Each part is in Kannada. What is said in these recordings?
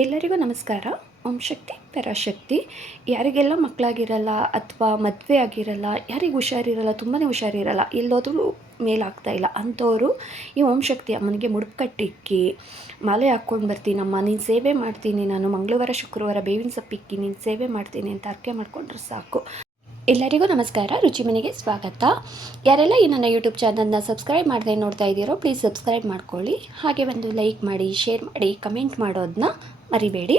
ಎಲ್ಲರಿಗೂ ನಮಸ್ಕಾರ. ಓಂ ಶಕ್ತಿ, ಪರಾಶಕ್ತಿ. ಯಾರಿಗೆಲ್ಲ ಮಕ್ಕಳಾಗಿರಲ್ಲ ಅಥವಾ ಮದುವೆ ಆಗಿರಲ್ಲ, ಯಾರಿಗೆ ಹುಷಾರಿರಲ್ಲ ತುಂಬಾ ಹುಷಾರಿರಲ್ಲ, ಎಲ್ಲೋದ್ರೂ ಮೇಲಾಗ್ತಾ ಇಲ್ಲ. ಅಂಥವರು ಈ ಓಂ ಶಕ್ತಿ ಅಮ್ಮನಿಗೆ ಮುಡ್ಕಟ್ಟಿಕ್ಕಿ, ಮಾಲೆ ಹಾಕ್ಕೊಂಡು ಬರ್ತೀನಮ್ಮ ನೀನು ಸೇವೆ ಮಾಡ್ತೀನಿ, ನಾನು ಮಂಗಳವಾರ, ಶುಕ್ರವಾರ ಬೇವಿನ ಸೊಪ್ಪಿಕ್ಕಿ, ನೀನು ಸೇವೆ ಮಾಡ್ತೀನಿ ಅಂತ ಅರ್ಕೆ ಮಾಡ್ಕೊಂಡ್ರೆ ಸಾಕು. ಎಲ್ಲರಿಗೂ ನಮಸ್ಕಾರ, ರುಚಿ ಮನೆಗೆ ಸ್ವಾಗತ. ಯಾರೆಲ್ಲ ಈ ನನ್ನ ಯೂಟ್ಯೂಬ್ ಚಾನಲ್ನ ಸಬ್ಸ್ಕ್ರೈಬ್ ಮಾಡದೆ ನೋಡ್ತಾ ಇದ್ದೀರೋ ಪ್ಲೀಸ್ ಸಬ್ಸ್ಕ್ರೈಬ್ ಮಾಡ್ಕೊಳ್ಳಿ. ಹಾಗೆ ಒಂದು ಲೈಕ್ ಮಾಡಿ, ಶೇರ್ ಮಾಡಿ, ಕಮೆಂಟ್ ಮಾಡೋದನ್ನ ಮರಿಬೇಡಿ.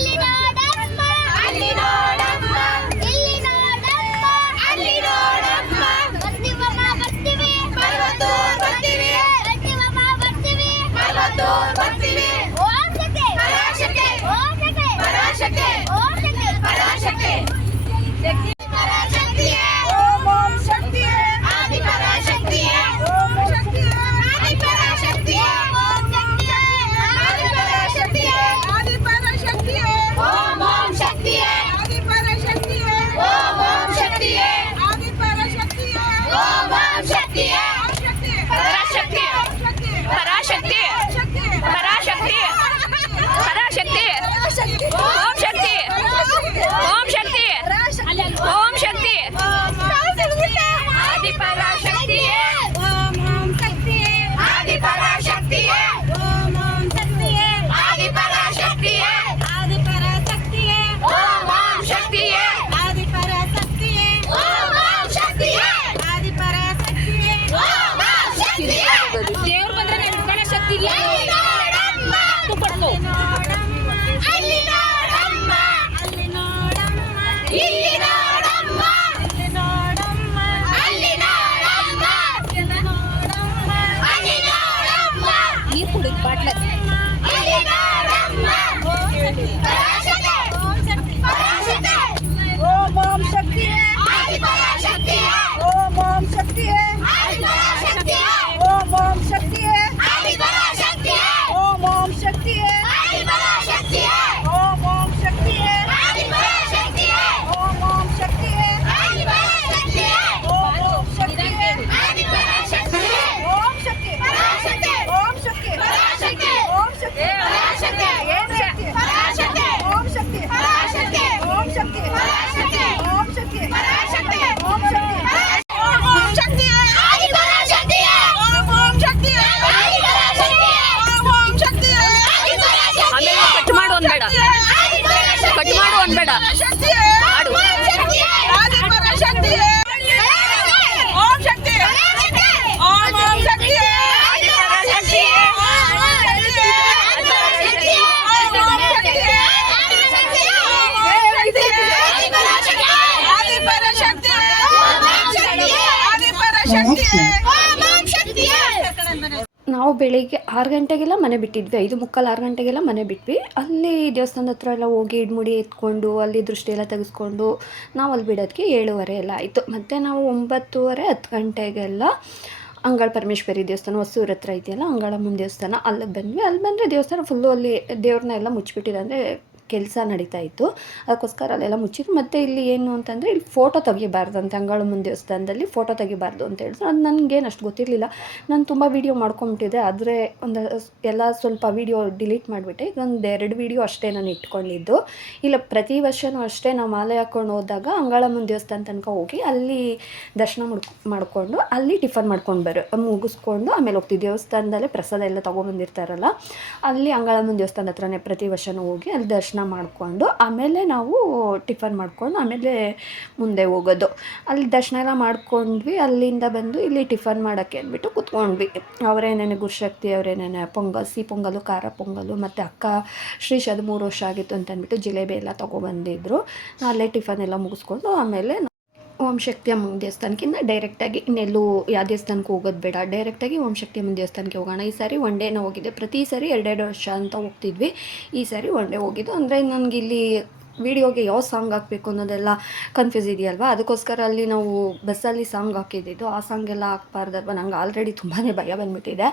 பாட்டில் ನಾವು ಬೆಳಿಗ್ಗೆ ಆರು ಗಂಟೆಗೆಲ್ಲ ಮನೆ ಬಿಟ್ಟಿದ್ವಿ. ಐದು ಮುಕ್ಕಾಲು ಆರು ಗಂಟೆಗೆಲ್ಲ ಮನೆ ಬಿಟ್ವಿ. ಅಲ್ಲಿ ದೇವಸ್ಥಾನದ ಹತ್ರ ಎಲ್ಲ ಹೋಗಿ ಇಡ್ಮುಡಿ ಎತ್ಕೊಂಡು ಅಲ್ಲಿ ದೃಷ್ಟಿ ಎಲ್ಲ ತೆಗೆಸ್ಕೊಂಡು ನಾವು ಅಲ್ಲಿ ಬಿಡೋದಕ್ಕೆ ಏಳುವರೆ ಎಲ್ಲ ಆಯಿತು. ಮತ್ತು ನಾವು ಒಂಬತ್ತುವರೆ ಹತ್ತು ಗಂಟೆಗೆಲ್ಲ ಅಂಗಳ ಪರಮೇಶ್ವರಿ ದೇವಸ್ಥಾನ ಹೊಸೂರ ಹತ್ರ ಇದೆಯಲ್ಲ ಅಂಗಳಮ್ಮನ ದೇವಸ್ಥಾನ ಅಲ್ಲಿಗೆ ಬಂದ್ವಿ. ಅಲ್ಲಿ ಬಂದರೆ ದೇವಸ್ಥಾನ ಫುಲ್ಲು ಅಲ್ಲಿ ದೇವ್ರನ್ನ ಎಲ್ಲ ಮುಚ್ಚಿಬಿಟ್ಟಿದೆ ಅಂದರೆ ಕೆಲಸ ನಡೀತಾ ಇತ್ತು. ಅದಕ್ಕೋಸ್ಕರ ಅಲ್ಲೆಲ್ಲ ಮುಚ್ಚಿದ್ರು. ಮತ್ತು ಇಲ್ಲಿ ಏನು ಅಂತಂದರೆ ಇಲ್ಲಿ ಫೋಟೋ ಅಂತ ಅಂಗಳಮ್ಮನ ದೇವಸ್ಥಾನದಲ್ಲಿ ಫೋಟೋ ತೆಗಿಬಾರ್ದು ಅಂತ ಹೇಳಿದ್ರು. ಅದು ನನಗೇನು ಅಷ್ಟು ಗೊತ್ತಿರಲಿಲ್ಲ. ನಾನು ತುಂಬ ವೀಡಿಯೋ ಮಾಡ್ಕೊಂಬಿಟ್ಟಿದ್ದೆ. ಆದರೆ ಒಂದು ಎಲ್ಲ ಸ್ವಲ್ಪ ವೀಡಿಯೋ ಡಿಲೀಟ್ ಮಾಡಿಬಿಟ್ಟೆ. ಈಗ ಒಂದು ಎರಡು ವೀಡಿಯೋ ಅಷ್ಟೇ ನಾನು ಇಟ್ಕೊಂಡಿದ್ದು. ಇಲ್ಲ, ಪ್ರತಿ ವರ್ಷವೂ ಅಷ್ಟೇ ನಾವು ಮಾಲೆ ಹಾಕ್ಕೊಂಡು ಹೋದಾಗ ಅಂಗಳಮ್ಮನ ದೇವಸ್ಥಾನ ತನಕ ಹೋಗಿ ಅಲ್ಲಿ ದರ್ಶನ ಮಾಡ್ಕೊ, ಮಾಡಿಕೊಂಡು ಅಲ್ಲಿ ಟಿಫನ್ ಮಾಡ್ಕೊಂಡು ಬರೋ, ಮುಗಿಸ್ಕೊಂಡು ಆಮೇಲೆ ಹೋಗ್ತೀವಿ. ದೇವಸ್ಥಾನದಲ್ಲೇ ಪ್ರಸಾದ ಎಲ್ಲ ತೊಗೊಂಬಂದಿರ್ತಾರಲ್ಲ ಅಲ್ಲಿ ಅಂಗಳಮ್ಮನ ದೇವಸ್ಥಾನದ ಹತ್ರನೇ ಪ್ರತಿ ವರ್ಷವೂ ಹೋಗಿ ಅಲ್ಲಿ ದರ್ಶನ ಮಾಡಿಕೊಂಡು ಆಮೇಲೆ ನಾವು ಟಿಫನ್ ಮಾಡ್ಕೊಂಡು ಆಮೇಲೆ ಮುಂದೆ ಹೋಗೋದು. ಅಲ್ಲಿ ದರ್ಶನ ಎಲ್ಲ ಮಾಡ್ಕೊಂಡ್ವಿ, ಅಲ್ಲಿಂದ ಬಂದು ಇಲ್ಲಿ ಟಿಫನ್ ಮಾಡೋಕ್ಕೆ ಅಂದ್ಬಿಟ್ಟು ಕುತ್ಕೊಂಡ್ವಿ. ಅವರೇನೇನೆ ಗುರುಶಕ್ತಿ ಅವರೇನೇನೆ ಪೊಂಗಲ್, ಸಿಹಿ ಪೊಂಗಲು, ಖಾರ ಪೊಂಗಲು ಮತ್ತು ಅಕ್ಕ ಶ್ರೀಶ್ ಅದು ಮೂರು ವರ್ಷ ಆಗಿತ್ತು ಅಂತ ಅಂದ್ಬಿಟ್ಟು ಜಿಲೇಬಿ ಎಲ್ಲ ತೊಗೊಬಂದಿದ್ರು ಅಲ್ಲೇ ಟಿಫನ್ ಎಲ್ಲ ಮುಗಿಸ್ಕೊಂಡು ಆಮೇಲೆ ಓಂ ಶಕ್ತಿ ಅಮ್ಮನ ದೇವಸ್ಥಾನಕ್ಕಿಂತ ಡೈರೆಕ್ಟಾಗಿ ಇನ್ನೆಲ್ಲೂ ಯಾವ ದೇವಸ್ಥಾನಕ್ಕೆ ಹೋಗೋದು ಬೇಡ. ಡೈರೆಕ್ಟಾಗಿ ಓಂ ಶಕ್ತಿ ಅಮ್ಮನ ದೇವಸ್ಥಾನಕ್ಕೆ ಹೋಗೋಣ. ಈ ಸಾರಿ ಒನ್ ಡೇನ ಹೋಗಿದ್ದೆ ಪ್ರತಿ ಸಾರಿ ಎರಡೆರಡು ವರ್ಷ ಅಂತ ಹೋಗ್ತಿದ್ವಿ. ಈ ಸಾರಿ ಒನ್ ಡೇ ಹೋಗಿದ್ದು. ಅಂದರೆ ನನಗಿಲ್ಲಿ ವೀಡಿಯೋಗೆ ಯಾವ ಸಾಂಗ್ ಹಾಕ್ಬೇಕು ಅನ್ನೋದೆಲ್ಲ ಕನ್ಫ್ಯೂಸ್ ಇದೆಯಲ್ವಾ? ಅದಕ್ಕೋಸ್ಕರ ಅಲ್ಲಿ ನಾವು ಬಸ್ಸಲ್ಲಿ ಸಾಂಗ್ ಹಾಕಿದ್ದಿದ್ದು, ಆ ಸಾಂಗ್ ಎಲ್ಲ ಹಾಕ್ಬಾರ್ದಲ್ವ ನಂಗೆ ಆಲ್ರೆಡಿ ತುಂಬಾ ಭಯ ಬಂದ್ಬಿಟ್ಟಿದೆ.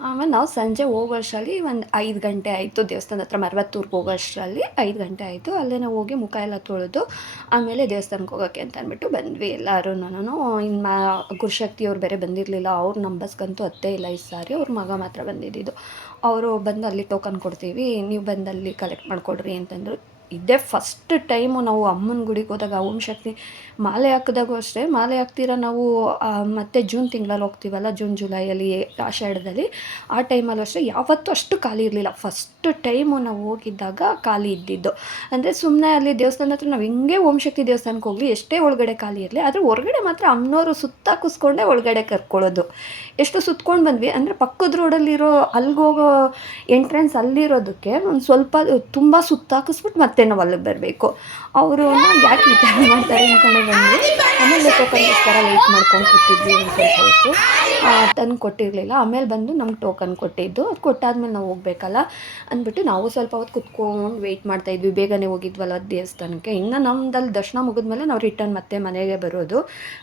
ಆಮೇಲೆ ನಾವು ಸಂಜೆ ಹೋಗೋಷ್ಟರಲ್ಲಿ ಒಂದು ಐದು ಗಂಟೆ ಆಯಿತು ದೇವಸ್ಥಾನದ ಹತ್ರ, ಮರವತ್ತೂರ್ಗೆ ಹೋಗೋಷ್ಟರಲ್ಲಿ ಐದು ಗಂಟೆ ಆಯಿತು. ಅಲ್ಲೇ ನಾವು ಹೋಗಿ ಮುಖ ಎಲ್ಲ ತೊಳೆದು, ಆಮೇಲೆ ದೇವಸ್ಥಾನಕ್ಕೆ ಹೋಗೋಕ್ಕೆ ಅಂತ ಅಂದ್ಬಿಟ್ಟು ಬಂದ್ವಿ ಎಲ್ಲರೂ ನಾನು ಇನ್ನು ಮಾ ಗುರುಶಕ್ತಿಯವ್ರು ಬೇರೆ ಬಂದಿರಲಿಲ್ಲ. ಅವ್ರು ನಮ್ಮ ಬಸ್ಗಂತೂ ಹತ್ತೇ ಇಲ್ಲ ಈ ಸಾರಿ. ಅವ್ರ ಮಗ ಮಾತ್ರ ಬಂದಿದ್ದಿದ್ದು. ಅವರು ಬಂದು ಅಲ್ಲಿ ಟೋಕನ್ ಕೊಡ್ತೀವಿ. ನೀವು ಬಂದು ಅಲ್ಲಿ ಕಲೆಕ್ಟ್ ಮಾಡಿಕೊಡ್ರಿ ಅಂತಂದರು. ಇದೇ ಫಸ್ಟ್ ಟೈಮು ನಾವು ಅಮ್ಮನ ಗುಡಿಗೆ ಹೋದಾಗ ಓಂ ಶಕ್ತಿ ಮಾಲೆ ಹಾಕಿದಾಗೂ ಅಷ್ಟೇ, ಮಾಲೆ ಹಾಕ್ತೀರ ನಾವು ಮತ್ತೆ ಜೂನ್ ತಿಂಗಳಲ್ಲಿ ಹೋಗ್ತೀವಲ್ಲ ಜೂನ್ ಜುಲೈಯಲ್ಲಿ ಆಷಾಢದಲ್ಲಿ, ಆ ಟೈಮಲ್ಲೂ ಅಷ್ಟೇ, ಯಾವತ್ತೂ ಅಷ್ಟು ಖಾಲಿ ಇರಲಿಲ್ಲ. ಫಸ್ಟ್ ಟೈಮು ನಾವು ಹೋಗಿದ್ದಾಗ ಖಾಲಿ ಇದ್ದಿದ್ದು. ಅಂದರೆ ಸುಮ್ಮನೆ ಅಲ್ಲಿ ದೇವಸ್ಥಾನ ಹತ್ರ ನಾವು ಹಿಂಗೆ ಓಂ ಶಕ್ತಿ ದೇವಸ್ಥಾನಕ್ಕೆ ಹೋಗಲಿ, ಎಷ್ಟೇ ಒಳಗಡೆ ಖಾಲಿ ಇರಲಿ, ಆದರೆ ಹೊರಗಡೆ ಮಾತ್ರ ಅಮ್ಮನವರು ಸುತ್ತ ಕುಸ್ಕೊಂಡೇ ಒಳಗಡೆ ಕರ್ಕೊಳ್ಳೋದು. ಎಷ್ಟು ಸುತ್ಕೊಂಡು ಬಂದ್ವಿ, ಅಂದರೆ ಪಕ್ಕದ ರೋಡಲ್ಲಿರೋ ಅಲ್ಲಿಗೋಗೋ ಎಂಟ್ರೆನ್ಸ್ ಅಲ್ಲಿರೋದಕ್ಕೆ ಒಂದು ಸ್ವಲ್ಪ, ತುಂಬ ಸುತ್ತಾಕಿಸ್ಬಿಟ್ಟು ಮತ್ತೆ ನಾವು ಅಲ್ಲಿಗೆ ಬರಬೇಕು. ಅವರು ಯಾಕೆ ಈ ಥರ ಮಾಡ್ತಾರೆ ಅಂದ್ಕೊಂಡು ಬಂದು ಆಮೇಲೆ ಟೋಕನ್ಗೋಸ್ಕರ ವೆಯ್ಟ್ ಮಾಡ್ಕೊಂಡು ಕೂತಿದ್ವಿ ಸ್ವಲ್ಪ ಹೊತ್ತು. ತಂದು ಕೊಟ್ಟಿರಲಿಲ್ಲ. ಆಮೇಲೆ ಬಂದು ನಮ್ಗೆ ಟೋಕನ್ ಕೊಟ್ಟಿದ್ದು. ಅದು ಕೊಟ್ಟಾದ್ಮೇಲೆ ನಾವು ಹೋಗ್ಬೇಕಲ್ಲ ಅಂದ್ಬಿಟ್ಟು ನಾವು ಸ್ವಲ್ಪ ಹೊತ್ತು ಕುತ್ಕೊಂಡು ವೆಯ್ಟ್ ಮಾಡ್ತಾಯಿದ್ವಿ ಬೇಗನೆ ಹೋಗಿದ್ವಲ್ಲ ದೇವಸ್ಥಾನಕ್ಕೆ. ಇನ್ನು ನಮ್ದಲ್ಲಿ ದರ್ಶನ ಮುಗಿದ್ಮೇಲೆ ನಾವು ರಿಟರ್ನ್ ಮತ್ತೆ ಮನೆಗೆ ಬರೋದು.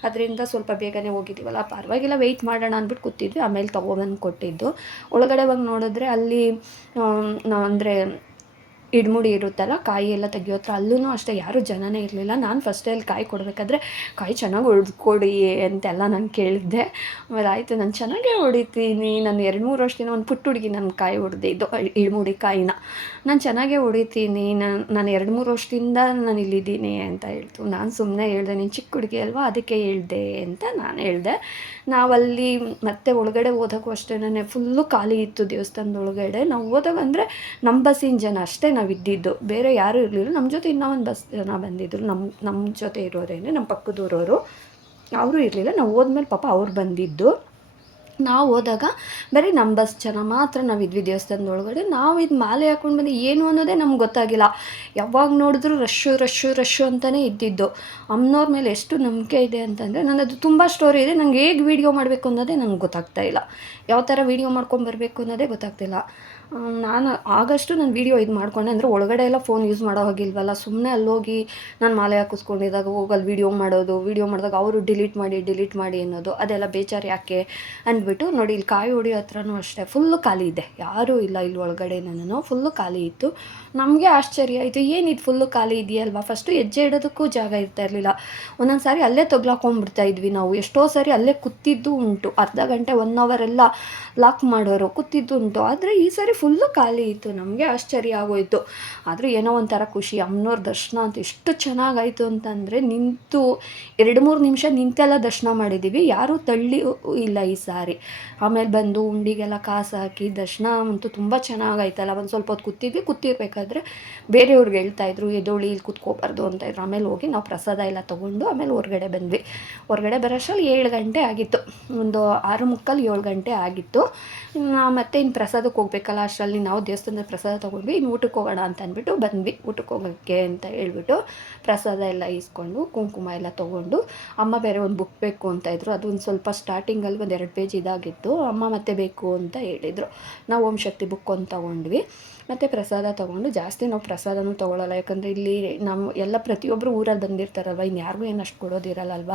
ಅದರಿಂದ ಸ್ವಲ್ಪ ಬೇಗನೆ ಹೋಗಿದ್ದೀವಲ್ಲ ಪರವಾಗಿಲ್ಲ ವೆಯ್ಟ್ ಮಾಡೋಣ ಅಂದ್ಬಿಟ್ಟು ಕೂತಿದ್ವಿ. ಆಮೇಲೆ ತೊಗೊಬಂದು ಕೊಟ್ಟಿದ್ದು. ಒಳಗಡೆ ಹೋಗಿ ನೋಡಿದ್ರೆ ಅಲ್ಲಿ ಅಂದರೆ ಇಡ್ಮುಡಿ ಇರುತ್ತಲ್ಲ, ಕಾಯಿ ಎಲ್ಲ ತೆಗಿಯೋ ಹತ್ರ ಅಲ್ಲೂ ಅಷ್ಟೇ, ಯಾರೂ ಜನನೇ ಇರಲಿಲ್ಲ. ನಾನು ಫಸ್ಟೇ ಅಲ್ಲಿ ಕಾಯಿ ಕೊಡಬೇಕಾದ್ರೆ, ಕಾಯಿ ಚೆನ್ನಾಗಿ ಹೊಡ್ಕೊಡಿ ಅಂತೆಲ್ಲ ನಾನು ಕೇಳಿದ್ದೆ. ಆಮೇಲೆ ಆಯಿತು, ನಾನು ಚೆನ್ನಾಗೇ ಹೊಡಿತೀನಿ ನಾನು ಎರಡು ಮೂರು ವರ್ಷದಿಂದ ಒಂದು ಪುಟ್ಟ ಹುಡುಗಿ ನನ್ನ ಕಾಯಿ ಹೊಡೆದಿದ್ದು ಇಡ್ಮುಡಿ ಕಾಯಿನ. ನಾನು ಚೆನ್ನಾಗೇ ಹೊಡಿತೀನಿ ನಾನು ನಾನು ಎರಡು ಮೂರು ವರ್ಷದಿಂದ ನಾನು ಇಲ್ಲಿದ್ದೀನಿ ಅಂತ ಹೇಳ್ತು. ನಾನು ಸುಮ್ಮನೆ ಹೇಳ್ದೆ, ನೀನು ಚಿಕ್ಕ ಹುಡುಗಿ ಅಲ್ವಾ, ಅದಕ್ಕೆ ಹೇಳ್ದೆ ಅಂತ ನಾನು ಹೇಳಿದೆ. ನಾವಲ್ಲಿ ಮತ್ತೆ ಒಳಗಡೆ ಹೋದಾಗೂ ಅಷ್ಟೇ ಫುಲ್ಲು ಖಾಲಿ ಇತ್ತು ದೇವಸ್ಥಾನದ ಒಳಗಡೆ ನಾವು ಹೋದಾಗ ನಮ್ಮ ಬಸ್ಸಿನ ಜನ ಅಷ್ಟೇ ಇದ್ದಿದ್ದು ಬೇರೆ ಯಾರೂ ಇರಲಿಲ್ಲ. ನಮ್ಮ ಜೊತೆ ಇನ್ನೂ ಒಂದು ಬಸ್ ಜನ ಬಂದಿದ್ದರು ನಮ್ಮ ನಮ್ಮ ಜೊತೆ ಇರೋರೇನೆ ನಮ್ಮ ಪಕ್ಕದೂರವರು. ಅವರು ಇರಲಿಲ್ಲ. ನಾವು ಹೋದ್ಮೇಲೆ ಪಾಪ ಅವ್ರು ಬಂದಿದ್ದು. ನಾವು ಹೋದಾಗ ಬರೀ ನಮ್ಮ ಬಸ್ ಜನ ಮಾತ್ರ ನಾವು ಇದ್ವಿ ದೇವಸ್ಥಾನದ ಒಳಗಡೆ ನಾವು ಇದು ಮಾಲೆ ಹಾಕ್ಕೊಂಡು ಬಂದು ಏನು ಅನ್ನೋದೇ ನಮ್ಗೆ ಗೊತ್ತಾಗಿಲ್ಲ. ಯಾವಾಗ ನೋಡಿದ್ರು ರಶ್ಶು ರಶ್ಶು ರಶ್ಶು ಅಂತಲೇ ಇದ್ದಿದ್ದು. ಅಮ್ಮನವ್ರ ಮೇಲೆ ಎಷ್ಟು ನಂಬಿಕೆ ಇದೆ ಅಂತಂದರೆ ನನ್ನದು ತುಂಬ ಸ್ಟೋರಿ ಇದೆ. ನಂಗೆ ಹೇಗೆ ವೀಡಿಯೋ ಮಾಡಬೇಕು ಅನ್ನೋದೇ ನಂಗೆ ಗೊತ್ತಾಗ್ತಾ ಇಲ್ಲ. ಯಾವ ಥರ ವೀಡಿಯೋ ಮಾಡ್ಕೊಂಬರ್ಬೇಕು ಅನ್ನೋದೇ ಗೊತ್ತಾಗ್ತಿಲ್ಲ. ನಾನು ಆಗಷ್ಟು ನಾನು ವೀಡಿಯೋ ಇದು ಮಾಡ್ಕೊಂಡೆ. ಅಂದರೆ ಒಳಗಡೆ ಎಲ್ಲ ಫೋನ್ ಯೂಸ್ ಮಾಡೋ ಹೋಗಿಲ್ವಲ್ಲ ಸುಮ್ಮನೆ ಅಲ್ಲೋಗಿ ನಾನು ಮಾಲೆ ಹಾಕಿಸ್ಕೊಂಡಿದ್ದಾಗ ಹೋಗಿ ಅಲ್ಲಿ ವೀಡಿಯೋ ಮಾಡೋದು ವೀಡಿಯೋ ಮಾಡಿದಾಗ ಅವರು ಡಿಲೀಟ್ ಮಾಡಿ ಡಿಲೀಟ್ ಮಾಡಿ ಅನ್ನೋದು, ಅದೆಲ್ಲ ಬೇಜಾರು ಯಾಕೆ ಅಂದ್ಬಿಟ್ಟು ನೋಡಿ, ಇಲ್ಲಿ ಕಾಯಿ ಹೊಡಿಯೋ ಹತ್ರನೂ ಅಷ್ಟೇ ಫುಲ್ಲು ಖಾಲಿ ಇದೆ. ಯಾರೂ ಇಲ್ಲ ಇಲ್ಲಿ ಒಳಗಡೆ ನಾನು ಫುಲ್ಲು ಖಾಲಿ ಇತ್ತು. ನಮಗೆ ಆಶ್ಚರ್ಯ ಆಯಿತು, ಏನಿದು ಫುಲ್ಲು ಖಾಲಿ ಇದೆಯಲ್ವಾ? ಫಸ್ಟು ಹೆಜ್ಜೆ ಇಡೋದಕ್ಕೂ ಜಾಗ ಇರ್ತಾ ಇರಲಿಲ್ಲ. ಒಂದೊಂದು ಸಾರಿ ಅಲ್ಲೇ ತೊಗ್ಲಾಕೊಂಡ್ಬಿಡ್ತಾ ಇದ್ವಿ ನಾವು. ಎಷ್ಟೋ ಸಾರಿ ಅಲ್ಲೇ ಕೂತಿದ್ದು ಉಂಟು. ಅರ್ಧ ಗಂಟೆ ಒನ್ ಅವರ್ ಎಲ್ಲ ಲಾಕ್ ಮಾಡೋರು, ಕೂತಿದ್ದು ಉಂಟು. ಆದರೆ ಈ ಸಾರಿ ಫುಲ್ಲು ಖಾಲಿ ಇತ್ತು, ನಮಗೆ ಆಶ್ಚರ್ಯ ಆಗೋಯ್ತು. ಆದರೂ ಏನೋ ಒಂಥರ ಖುಷಿ, ಅಮ್ಮನವ್ರ ದರ್ಶನ ಅಂತ ಎಷ್ಟು ಚೆನ್ನಾಗಾಯಿತು ಅಂತಂದರೆ ನಿಂತು ಎರಡು ಮೂರು ನಿಮಿಷ ನಿಂತೆಲ್ಲ ದರ್ಶನ ಮಾಡಿದ್ದೀವಿ ಯಾರೂ ತಳ್ಳಿ ಇಲ್ಲ ಈ ಸಾರಿ. ಆಮೇಲೆ ಬಂದು ಉಂಡಿಗೆಲ್ಲ ಕಾಸು ಹಾಕಿ ದರ್ಶನ ಅಂತೂ ತುಂಬ ಚೆನ್ನಾಗಾಯ್ತಲ್ಲ. ಒಂದು ಸ್ವಲ್ಪ ಹೊತ್ತು ಕೂತಿದ್ವಿ. ಕೂತಿರ್ಬೇಕಾದ್ರೆ ಬೇರೆಯವ್ರಿಗೆ ಹೇಳ್ತಾಯಿದ್ರು ಎದೋಳಿ ಇಲ್ಲಿ ಕೂತ್ಕೋಬಾರ್ದು ಅಂತ ಇದ್ರು. ಆಮೇಲೆ ಹೋಗಿ ನಾವು ಪ್ರಸಾದ ಎಲ್ಲ ತೊಗೊಂಡು ಆಮೇಲೆ ಹೊರಗಡೆ ಬಂದ್ವಿ. ಹೊರಗಡೆ ಬರೋಷ್ಟರಲ್ಲಿ ಏಳು ಗಂಟೆ ಆಗಿತ್ತು. ಒಂದು ಆರು ಮುಕ್ಕಲ್ಲಿ ಏಳು ಗಂಟೆ ಆಗಿತ್ತು. ಮತ್ತು ಇನ್ನು ಪ್ರಸಾದಕ್ಕೆ ಹೋಗ್ಬೇಕಲ್ಲ ಅಷ್ಟರಲ್ಲಿ ನಾವು ದೇವಸ್ಥಾನದ ಪ್ರಸಾದ ತೊಗೊಂಡ್ವಿ, ಇನ್ನು ಊಟಕ್ಕೆ ಹೋಗೋಣ ಅಂತ ಅಂದ್ಬಿಟ್ಟು ಬಂದ್ವಿ. ಊಟಕ್ಕೆ ಹೋಗೋಕ್ಕೆ ಅಂತ ಹೇಳ್ಬಿಟ್ಟು ಪ್ರಸಾದ ಎಲ್ಲ ಇಸ್ಕೊಂಡು ಕುಂಕುಮ ಎಲ್ಲ ತೊಗೊಂಡು, ಅಮ್ಮ ಬೇರೆ ಒಂದು ಬುಕ್ ಬೇಕು ಅಂತ ಇದ್ರು. ಅದು ಒಂದು ಸ್ವಲ್ಪ ಸ್ಟಾರ್ಟಿಂಗಲ್ಲಿ ಒಂದು ಎರಡು ಪೇಜ್ ಇದಾಗಿತ್ತು. ಅಮ್ಮ ಮತ್ತೆ ಬೇಕು ಅಂತ ಹೇಳಿದರು. ನಾವು ಓಂ ಶಕ್ತಿ ಬುಕ್ ಒಂದು ತೊಗೊಂಡ್ವಿ. ಮತ್ತು ಪ್ರಸಾದ ತೊಗೊಂಡು ಜಾಸ್ತಿ ನಾವು ಪ್ರಸಾದನೂ ತೊಗೊಳಲ್ಲ. ಯಾಕಂದರೆ ಇಲ್ಲಿ ನಮ್ಮ ಎಲ್ಲ ಪ್ರತಿಯೊಬ್ಬರು ಊರಲ್ಲಿ ಬಂದಿರ್ತಾರಲ್ವ ಇನ್ನು ಯಾರಿಗೂ ಏನು ಅಷ್ಟು ಕೊಡೋದಿರಲ್ಲಲ್ವ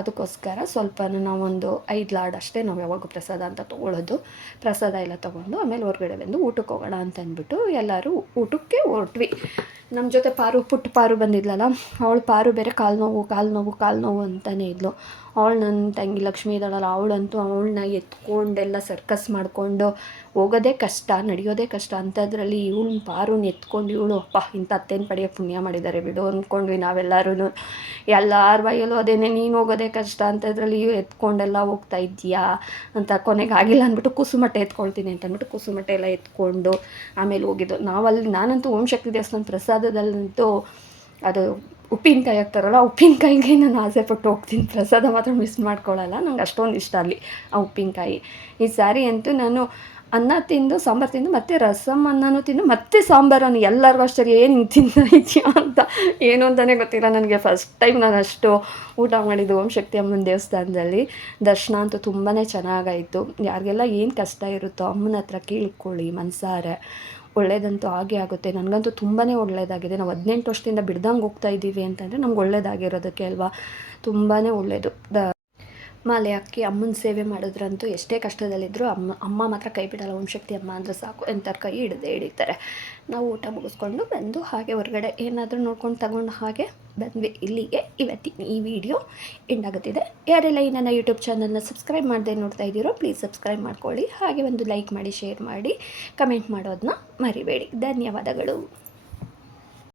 ಅದಕ್ಕೋಸ್ಕರ ಸ್ವಲ್ಪ ನಾವೊಂದು ಐದು ಲಾಡ್ ಅಷ್ಟೇ ನಾವು ಯಾವಾಗ ಪ್ರಸಾದ ಅಂತ ತೊಗೊಳೋದು. ಪ್ರಸಾದ ಎಲ್ಲ ತೊಗೊಂಡು ಆಮೇಲೆ ಹೊರಗಡೆ ಬಂದು ಊಟಕ್ಕೆ ಹೋಗೋಣ ಅಂತ ಅಂದ್ಬಿಟ್ಟು ಎಲ್ಲರೂ ಊಟಕ್ಕೆ ಹೊರಟ್ವಿ. ನಮ್ಮ ಜೊತೆ ಪಾರು, ಪುಟ್ಟ ಪಾರು ಬಂದಿದ್ಲಲ್ಲ, ಅವಳು ಪಾರು ಬೇರೆ ಕಾಲು ನೋವು ಕಾಲು ನೋವು ಕಾಲು ನೋವು ಅಂತಲೇ ಇದ್ಲು. ಅವಳು ನನ್ನ ತಂಗಿ ಲಕ್ಷ್ಮಿ ಇದ್ದಾಳಲ್ಲ, ಅವಳಂತೂ ಅವಳನ್ನ ಎತ್ಕೊಂಡೆಲ್ಲ ಸರ್ಕಸ್ ಮಾಡಿಕೊಂಡು ಹೋಗೋದೇ ಕಷ್ಟ, ನಡೆಯೋದೇ ಕಷ್ಟ. ಅಂಥದ್ರಲ್ಲಿ ಇವಳು ಪಾರುನ ಎತ್ಕೊಂಡು ಇವಳು, ಅಪ್ಪ, ಇಂಥ ಅತ್ತೇನು ಪಡೆಯೋ ಪುಣ್ಯ ಮಾಡಿದ್ದಾರೆ ಬಿಡು ಅಂದ್ಕೊಂಡ್ವಿ ನಾವೆಲ್ಲರೂ ಎಲ್ಲರ ಬಾಯಲ್ಲೂ ಅದೇನೆ, ನೀನು ಹೋಗೋದೇ ಕಷ್ಟ ಅಂಥದ್ರಲ್ಲಿ ಇವು ಎತ್ಕೊಂಡೆಲ್ಲ ಹೋಗ್ತಾ ಇದೆಯಾ ಅಂತ ಕೊನೆಗೆ ಆಗಿಲ್ಲ, ಅಂದ್ಬಿಟ್ಟು ಕುಸುಮಟ್ಟೆ ಎತ್ಕೊಳ್ತೀನಿ ಅಂತ ಅಂದ್ಬಿಟ್ಟು ಕುಸುಮಟ್ಟೆ ಎಲ್ಲ ಎತ್ಕೊಂಡು ಆಮೇಲೆ ಹೋಗಿದ್ದು. ನಾವಲ್ಲಿ ನಾನಂತೂ ಓಂ ಶಕ್ತಿ ದೇವಸ್ಥಾನ ಪ್ರಸಾದದಲ್ಲಂತೂ ಅದು ಉಪ್ಪಿನಕಾಯಿ ಹಾಕ್ತಾರಲ್ಲ ಆ ಉಪ್ಪಿನಕಾಯಿಗೆ ನಾನು ಆಸೆ ಪಟ್ಟು ಹೋಗ್ತೀನಿ. ಪ್ರಸಾದ ಮಾತ್ರ ಮಿಸ್ ಮಾಡ್ಕೊಳ್ಳಲ್ಲ ನಂಗೆ ಅಷ್ಟೊಂದು ಇಷ್ಟ ಅಲ್ಲಿ ಆ ಉಪ್ಪಿನಕಾಯಿ. ಈ ಸಾರಿ ಅಂತೂ ನಾನು ಅನ್ನ ತಿಂದು ಸಾಂಬಾರು ತಿಂದು ಮತ್ತೆ ರಸಮ್ ಅನ್ನನೂ ತಿಂದು ಮತ್ತೆ ಸಾಂಬಾರನ್ನು ಎಲ್ಲರಿಗೂ ಅಷ್ಟೇ ಏನು ಇದೆಯಾ ಅಂತ ಏನು ಅಂತಲೇ ಗೊತ್ತಿಲ್ಲ ನನಗೆ. ಫಸ್ಟ್ ಟೈಮ್ ನಾನು ಅಷ್ಟು ಊಟ ಮಾಡಿದ್ದು ಓಂ ಶಕ್ತಿ ಅಮ್ಮನ ದೇವಸ್ಥಾನದಲ್ಲಿ. ದರ್ಶನ ಅಂತೂ ತುಂಬಾ ಚೆನ್ನಾಗಾಯಿತು. ಯಾರಿಗೆಲ್ಲ ಏನು ಕಷ್ಟ ಇರುತ್ತೋ ಅಮ್ಮನ ಹತ್ರ ಕೇಳ್ಕೊಳ್ಳಿ ಮನಸಾರೆ. ಒಳ್ಳೇದಂತೂ ಆಗೇ ಆಗುತ್ತೆ. ನನಗಂತೂ ತುಂಬಾ ಒಳ್ಳೆಯದಾಗಿದೆ ನಾವು ಹದಿನೆಂಟು ವರ್ಷದಿಂದ ಬಿಡ್ದಂಗೆ ಹೋಗ್ತಾ ಇದ್ದೀವಿ ಅಂತಂದರೆ ನಮ್ಗೆ ಒಳ್ಳೆಯದಾಗಿರೋದಕ್ಕೆ ಅಲ್ವಾ? ತುಂಬಾ ಒಳ್ಳೆಯದು ದ ಮಾಲೆ ಹಾಕಿ ಅಮ್ಮನ ಸೇವೆ ಮಾಡಿದ್ರಂತೂ ಎಷ್ಟೇ ಕಷ್ಟದಲ್ಲಿದ್ದರೂ ಅಮ್ಮ ಅಮ್ಮ ಮಾತ್ರ ಕೈ ಬಿಡಲ್ಲ, ಓಂ ಶಕ್ತಿ ಅಮ್ಮ ಅಂದರೆ ಸಾಕು ಎಂಥವ್ರ ಕೈ ಹಿಡಿದೇ ಹಿಡಿತಾರೆ. ನಾವು ಊಟ ಮುಗಿಸ್ಕೊಂಡು ಬಂದು ಹಾಗೆ ಹೊರಗಡೆ ಏನಾದರೂ ನೋಡ್ಕೊಂಡು ತಗೊಂಡು ಹಾಗೆ ಬಂದ್ವಿ. ಇಲ್ಲಿಗೆ ಇವತ್ತಿನ ಈ ವಿಡಿಯೋ ಎಂಡ್ ಆಗುತ್ತಿದೆ. ಯಾರೆಲ್ಲ ಈ ನನ್ನ ಯೂಟ್ಯೂಬ್ ಚಾನಲ್ನ ಸಬ್ಸ್ಕ್ರೈಬ್ ಮಾಡದೆ ನೋಡ್ತಾ ಇದ್ದೀರೋ ಪ್ಲೀಸ್ ಸಬ್ಸ್ಕ್ರೈಬ್ ಮಾಡ್ಕೊಳ್ಳಿ. ಹಾಗೆ ಒಂದು ಲೈಕ್ ಮಾಡಿ ಶೇರ್ ಮಾಡಿ ಕಮೆಂಟ್ ಮಾಡೋದನ್ನ ಮರಿಬೇಡಿ. ಧನ್ಯವಾದಗಳು.